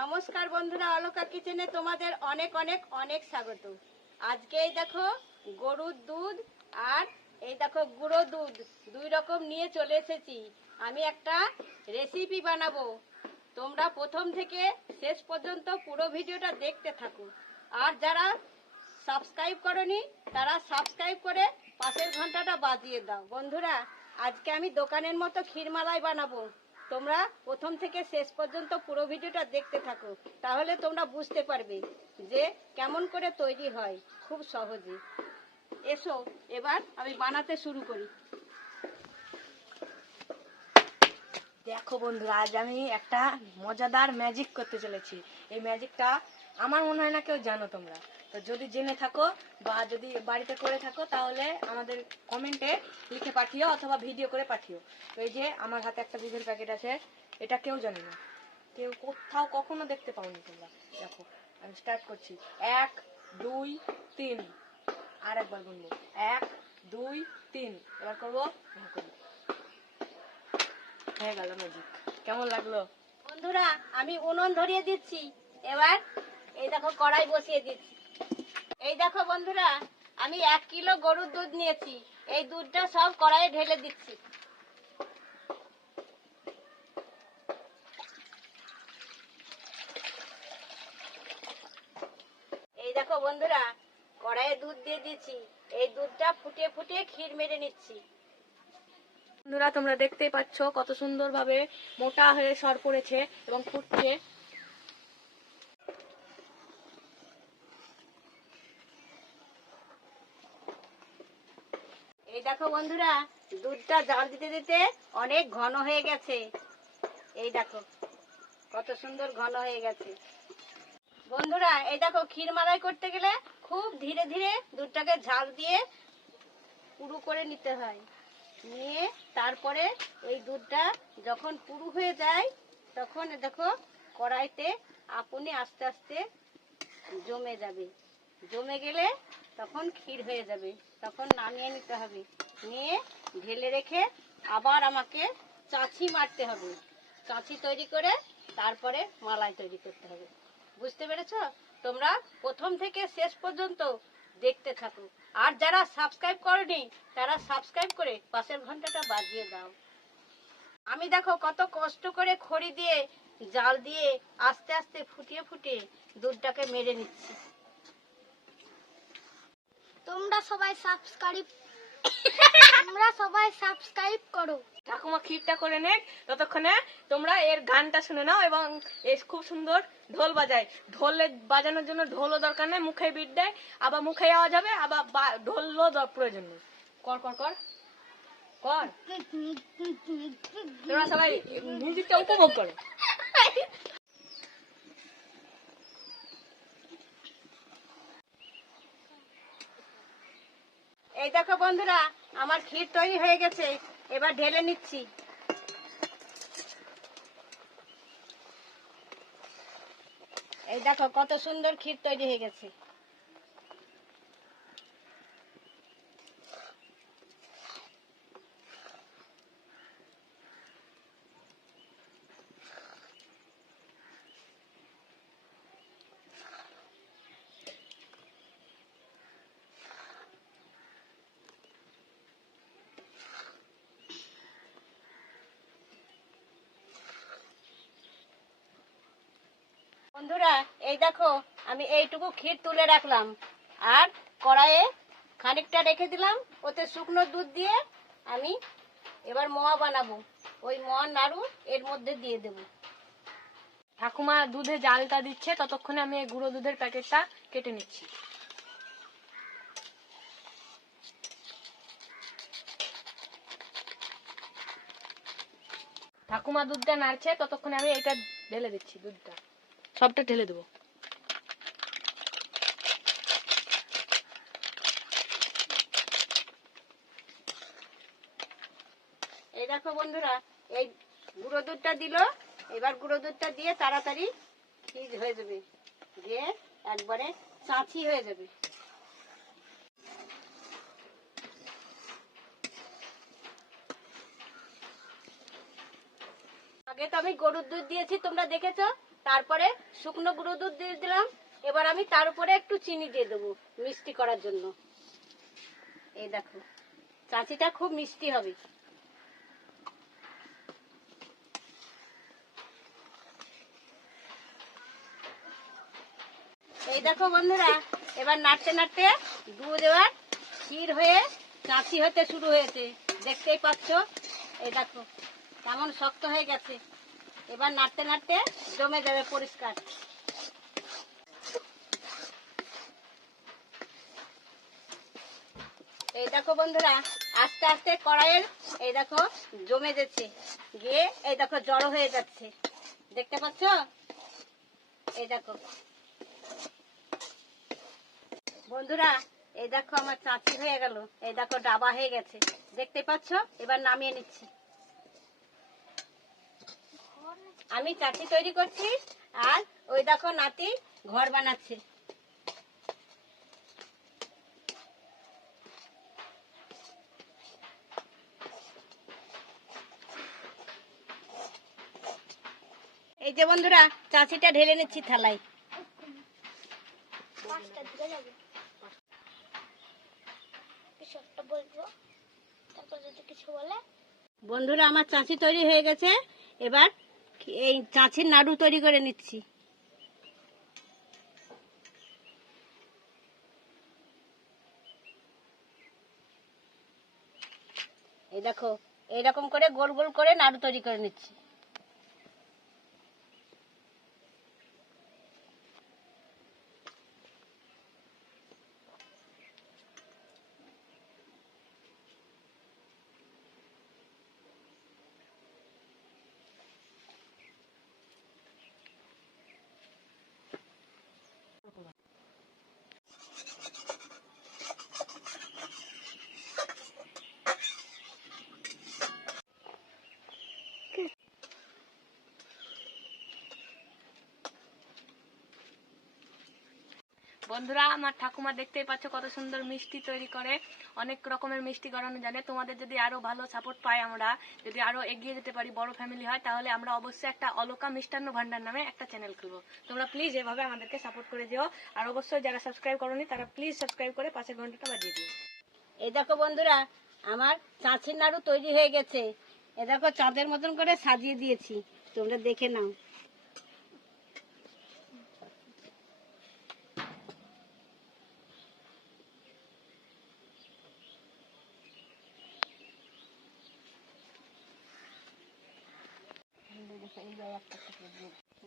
নমস্কার বন্ধুরা, আলোকা কিচেনে তোমাদের অনেক অনেক অনেক স্বাগত। আজকে এই দেখো গরুর দুধ আর এই দেখো গুঁড়ো দুধ দুই রকম নিয়ে চলে এসেছি। আমি একটা রেসিপি বানাবো। তোমরা প্রথম থেকে শেষ পর্যন্ত পুরো ভিডিওটা দেখতে থাকো। আর যারা সাবস্ক্রাইব করনি তারা সাবস্ক্রাইব করে পাশের ঘন্টাটা বাজিয়ে দাও। বন্ধুরা, আজকে আমি দোকানের মতো ক্ষীর মালাই বানাবো। তোমরা প্রথম থেকে শেষ পর্যন্ত পুরো ভিডিওটা দেখতে থাকো, তাহলে তোমরা বুঝতে পারবে যে কেমন করে তৈরি হয় খুব সহজে। এসো এবার আমি বানাতে শুরু করি। দেখো বন্ধুরা, আজ আমি একটা মজাদার ম্যাজিক করতে চলেছি। এই ম্যাজিকটা আমার মনে হয় না কেউ জানো তোমরা। তো যদি জেনে থাকো বা যদি বাড়িতে করে থাকো তাহলে আমাদের কমেন্টে লিখে পাঠিও অথবা ভিডিও করে পাঠিও। তো এই যে আমার হাতে একটা দুধের প্যাকেট আছে, এটা কেউ জানে না, কেউ কোথাও কখনো দেখতে পাওনি তোমরা। দেখো আমি স্টার্ট করছি, 1 2 3। আর একবার গুনবো, 1 2 3। এবার করবো, হয়ে গেল ম্যাজিক। কেমন লাগলো বন্ধুরা? আমি উনুন ধরিয়ে দিচ্ছি। এবার এই দেখো কড়াই বসিয়ে দিচ্ছি। এই দেখো বন্ধুরা, আমি 1 কিলো গরুর দুধ নিয়েছি। এই দুধটা সব কড়াইয়ে ঢেলে দিচ্ছি। এই দেখো বন্ধুরা, কড়াইয়ে দুধ দিয়ে দিচ্ছি। এই দুধটা ফুটিয়ে ফুটিয়ে ক্ষীর মেরে নিচ্ছি। বন্ধুরা, তোমরা দেখতেই পাচ্ছ কত সুন্দর ভাবে মোটা হয়ে সর পড়েছে এবং ফুটছে। এই দেখো বন্ধুরা, দুধটা জাল দিতে দিতে অনেক ঘন হয়ে গেছে। এই দেখো কত সুন্দর ঘন হয়ে গেছে। বন্ধুরা, এই দেখো ক্ষীর মালাই করতে গেলে খুব ধীরে ধীরে দুধটাকে ঝাল দিয়ে পুরু করে নিতে হয়। নিয়ে তারপরে এই দুধটা যখন পুরু হয়ে যায় তখন দেখো কড়াইতে আপনি আস্তে আস্তে জমে যাবে। জমে গেলে তখন ক্ষীর হয়ে যাবে। তখন নামিয়ে নিতে হবে। নিয়ে ঢেলে রেখে আবার আমাকে চাঁচি মারতে হবে। চাঁচি তৈরি করে তারপরে মালাই তৈরি করতে হবে। বুঝতে পেরেছো? তোমরা প্রথম থেকে শেষ পর্যন্ত দেখতে থাকো। আর যারা সাবস্ক্রাইব করনি তারা সাবস্ক্রাইব করে পাশের ঘন্টাটা বাজিয়ে দাও। আমি দেখো কত কষ্ট করে খড়ি দিয়ে জাল দিয়ে আস্তে আস্তে ফুটিয়ে ফুটিয়ে দুধটাকে মেরে নিচ্ছি। তোমরা সবাই সাবস্ক্রাইব করো। ঠাকুমা ক্ষীরটা করে নেক, ততক্ষণে তোমরা এর গানটা শুনে নাও। এবং খুব সুন্দর ঢোল বাজায়। ঢোল বাজানোর জন্য ঢোলও দরকার নেই, মুখে বিট দেয়, আবার মুখে আওয়াজ হবে, আবার ঢোলও প্রয়োজন নেই। কর কর কর কর, তোমরা সবাই মিউজিকটা উপভোগ করো। এই দেখো বন্ধুরা, আমার ক্ষীর তৈরি হয়ে গেছে। এবার ঢেলে নিচ্ছি। এই দেখো কত সুন্দর ক্ষীর তৈরি হয়ে গেছে। বন্ধুরা, এই দেখো আমি এইটুকু ক্ষীর তুলে রাখলাম। আর কড়াইয়ে খানিকটা রেখে দিলাম। ওতে শুকনো দুধ দিয়ে আমি এবার মোয়া বানাবো। ওই মোয়া নাড়ু এর মধ্যে দিয়ে দেবো। ঠাকুমা দুধে জালটা দিচ্ছে, ততক্ষণে আমি এই গুঁড়ো দুধের প্যাকেটটা কেটে নিচ্ছি। ঠাকুমা দুধটা নাড়ছে, ততক্ষণে আমি এটা ঢেলে দিচ্ছি। দুধটা সবটা ঢেলে দেবো। এই দেখো বন্ধুরা, এই গুঁড়ো দুধটা দিল। এবার গুঁড়ো দুধটা দিয়ে তাড়াতাড়ি ক্ষীর হয়ে যাবে, দিয়ে একবারে চাঁচি হয়ে যাবে। আগে তো আমি গরুর দুধ দিয়েছি, তোমরা দেখেছো। তারপরে শুকনো গুঁড়ো দুধ দিয়ে দিলাম। এবার আমি তার উপরে একটু চিনি দিয়ে দেবো মিষ্টি করার জন্য। এই দেখো চাচিটা খুব মিষ্টি হবে। এই দেখো বন্ধুরা, এবার নাড়তে নাড়তে দুধ এবার ক্ষীর হয়ে চাচি হতে শুরু হয়েছে, দেখতেই পাচ্ছ। এই দেখো কেমন শক্ত হয়ে গেছে। এবার নাড়তে নাড়তে জমে যাবে পরিষ্কার। এই দেখো বন্ধুরা, আস্তে আস্তে কড়াইয়ের এই দেখো জমে যাচ্ছে, গিয়ে এই দেখো জড়ো হয়ে যাচ্ছে, দেখতে পাচ্ছ। এই দেখো বন্ধুরা, এই দেখো আমার চাচি হয়ে গেল, এই দেখো ডাবা হয়ে গেছে, দেখতে পাচ্ছ। এবার নামিয়ে নিচ্ছি। আমি চাচি তৈরি করছি, আর ওই দেখো নাতি ঘর বানাচ্ছে। এই যে বন্ধুরা, চাচিটা ঢেলে নিচ্ছি থালায়। বন্ধুরা, আমার চাচি তৈরি হয়ে গেছে। এবার এই চাচির নাড়ু তৈরি করে নিচ্ছি। এই দেখো এইরকম করে গোল গোল করে নাড়ু তৈরি করে নিচ্ছি। বন্ধুরা, আমার ঠাকুমা দেখতেই পাচ্ছ কত সুন্দর মিষ্টি তৈরি করে, অনেক রকমের মিষ্টি বানানো জানে। তোমাদের যদি আরো ভালো সাপোর্ট পাই, আমরা যদি আরো এগিয়ে যেতে পারি, বড় ফ্যামিলি হয়, তাহলে আমরা অবশ্যই একটা অলকা মিষ্টান্ন ভান্ডার নামে একটা চ্যানেল খুলবো। তোমরা প্লিজ এভাবে আমাদেরকে সাপোর্ট করে দিও। আর অবশ্যই যারা সাবস্ক্রাইব করোনি তারা প্লিজ সাবস্ক্রাইব করে পাশের ঘন্টাটা বাজিয়ে দিও। এই দেখো বন্ধুরা, আমার চাচির নাড়ু তৈরি হয়ে গেছে। এ দেখো চাঁদের মতন করে সাজিয়ে দিয়েছি, তোমরা দেখে নাও।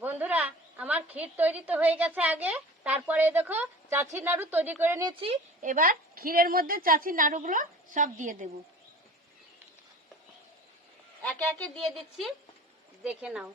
বন্ধুরা, আমার ক্ষীর তৈরি তো হয়ে গেছে আগে, তারপরে দেখো চাচির নাড়ু তৈরি করে নিয়েছি। এবার ক্ষীরের মধ্যে চাচির নাড়ুগুলো সব দিয়ে দেব, একে একে দিয়ে দিচ্ছি, দেখে নাও।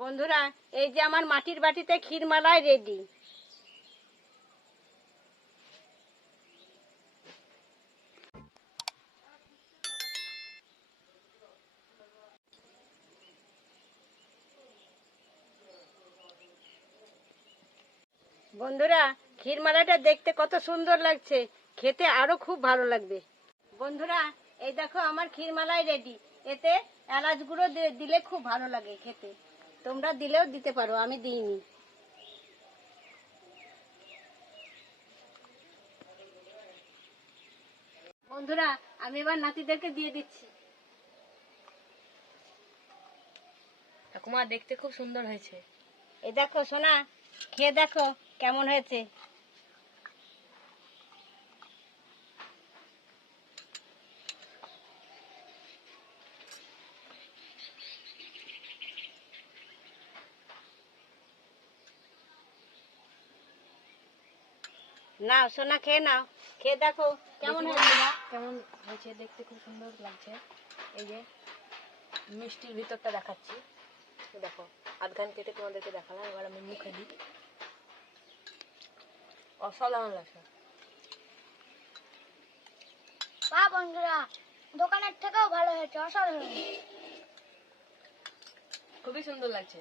বন্ধুরা, এই যে আমার মাটির বাটিতে ক্ষীর মালাই রেডি। বন্ধুরা, ক্ষীর মালাইটা দেখতে কত সুন্দর লাগছে, খেতে আরো খুব ভালো লাগবে। বন্ধুরা, এই দেখো আমার ক্ষীর মালাই রেডি। এতে এলাচ গুঁড়ো দিলে খুব ভালো লাগে খেতে, তোমরা দিলেও দিতে পারো, আমি দিইনি। বন্ধুরা, আমি এবার নাতিদেরকে দিয়ে দিচ্ছি। ঠাকুমা দেখতে খুব সুন্দর হয়েছে। এই দেখো সোনা, খেয়ে দেখো কেমন হয়েছে। নাও সোনা, খেয়ে নাও, খেয়ে দেখো কেমন হয়েছে। কেমন হয়েছে, দেখতে খুব সুন্দর লাগছে। এই যে মিষ্টির ভিতরটা দেখাচ্ছি। তো দেখো আধখান কেটে তোমাদেরকে দেখালাম, এবার আমি মুখে দিই। অসাধারণ লাগছে। বা বন্ধুরা, দোকানের থেকেও ভালো হয়েছে, অসাধারণ। খুবই সুন্দর লাগছে।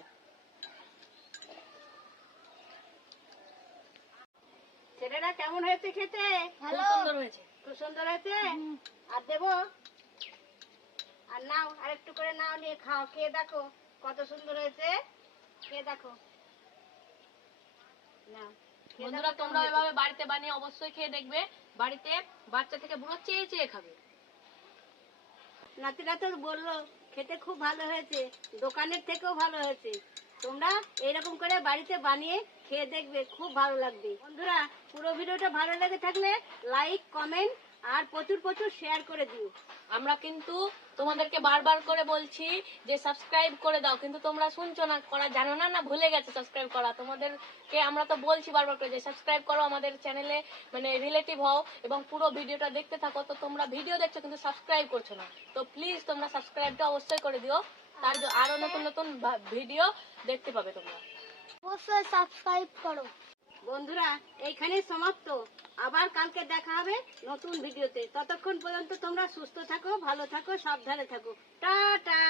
ছেলেরা কেমন হয়েছে খেতে? খুব ভালো। সুন্দর হয়েছে। খুব সুন্দর হয়েছে। আর দেবো? আর নাও, আর একটু করে নাও, নিয়ে খাও, খেয়ে দেখো কত সুন্দর হয়েছে। খেয়ে দেখো, নাও খেয়ে বন্ধুরা দেখো তোমরা কেমন এভাবে হয়েছে। বাড়িতে বানিয়ে অবশ্যই খেয়ে দেখবে। বাড়িতে বাচ্চা থেকে বুড়ো চেয়ে চেয়ে খাবে। নাতিরা তো বললো খেতে খুব ভালো হয়েছে, দোকানের থেকেও ভালো হয়েছে। তোমরা এইরকম করে বাড়িতে বানিয়ে খেয়ে দেখবে, খুব ভালো লাগবে। বন্ধুরা, পুরো ভিডিওটা ভালো লেগে থাকলে লাইক, কমেন্ট আর প্রচুর প্রচুর শেয়ার করে দিও। আমরা কিন্তু তোমাদেরকে বারবার করে বলছি যে সাবস্ক্রাইব করে দাও, কিন্তু তোমরা শুনছো না, করা জানো না, না ভুলে গেছো সাবস্ক্রাইব করা। তোমাদেরকে আমরা তো বলছি বারবার করে যে সাবস্ক্রাইব করো, আমাদের চ্যানেলে মানে রিলেটিভ হও এবং পুরো ভিডিওটা দেখতে থাকো। তো তোমরা ভিডিও দেখছো কিন্তু সাবস্ক্রাইব করছো না, তো প্লিজ তোমরা সাবস্ক্রাইবটা অবশ্যই করে দিও, তার আরো নতুন নতুন ভিডিও দেখতে পাবে তোমরা। অবশ্যই সাবস্ক্রাইব করো। বন্ধুরা, এইখানে সমাপ্ত। আবার কালকে দেখা হবে নতুন ভিডিওতে। ততক্ষণ পর্যন্ত তোমরা সুস্থ থাকো, ভালো থাকো, সাবধানে থাকো। টাটা।